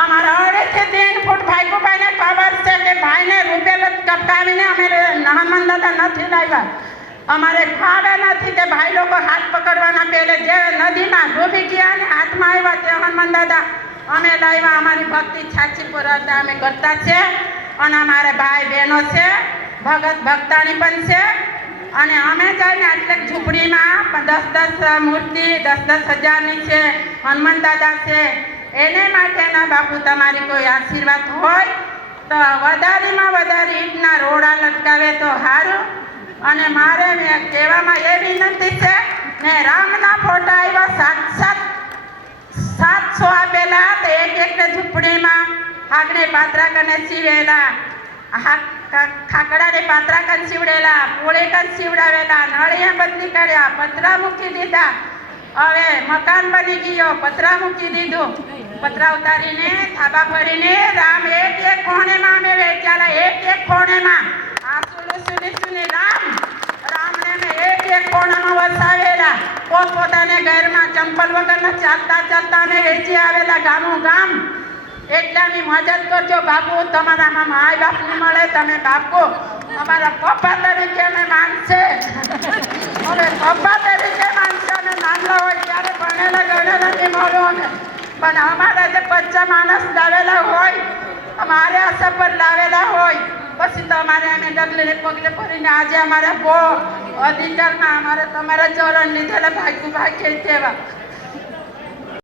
અમારા 2.5 ફૂટ ભાઈકુભાઈને ખબર છે કે ભાઈને રૂપેલ કપકાવીને અમે હનુમાન દાદા નથી લાવ્યા. અમારે ખાવે નથી કે ભાઈ લોકો હાથ પકડવાના પહેલે જે નદીમાં ડૂબી ગયા ને હાથમાં આવ્યા તે હનુમાન દાદા અમે લાવ્યા. અમારી ભક્તિ છાછી પુરાતા અમે કરતા છે અને અમારે ભાઈ બહેનો છે, ભગત ભક્તાણી પણ છે. અને અમે જઈને એટલે ઝૂંપડીમાં 10 મૂર્તિ 10 હજારની છે, હનુમાન દાદા છે. એને માટેના બાપુ તમારી કોઈ આશીર્વાદ હોય તો વધારેમાં વધારે ઈંટના રોડા લટકાવે તો સારું. અને મારે કહેવામાં એ વિનંતી છે ને રામના ફોટા આવ્યા 700 આપેલા તો એક ઝૂંપડીમાં આગળ પાત્રા કને સીવેલા, ખાકડાને પાત્રા કન સીવડેલા, પોળી કન સીવડાવેલા, નળિયા બદલી કર્યા, પતરા મૂકી દીધા. હવે મકાન બની ગયો, પતરા મૂકી દીધું. પતરા ઉતારીને ધાબા ફરીને રામ એક ખૂણેમાં અમે વેચાલા, એક ખૂણેમાં આ સુની રામને મેં એક ખૂણામાં વસાવેલા. પોતપોતાને ઘરમાં ચંપલ વગરના ચાલતા અમે વેચી આવેલા ગામું ગામ. એટલે અમે મદદ કરજો બાપુ. તમારામાં માય બાપ નહીં મળે, તમે બાપુ અમારા પપ્પા તરીકે અમે માનશે. હવે પપ્પા તરીકે માનશે અને નાનલા હોય ત્યારે ભણેલા ગણેલા નહીં મળો અમે. પણ અમારા જે બચ્ચા માણસ લાવેલા હોય, અમારે આશા પર લાવેલા હોય, પછી તો અમારે અમે ડગલે પગલે ભરીને આજે અમારે બહુ અધિકારમાં અમારે તમારા ચરણ લીધેલા ભાગ્યું ભાગ્ય તેવા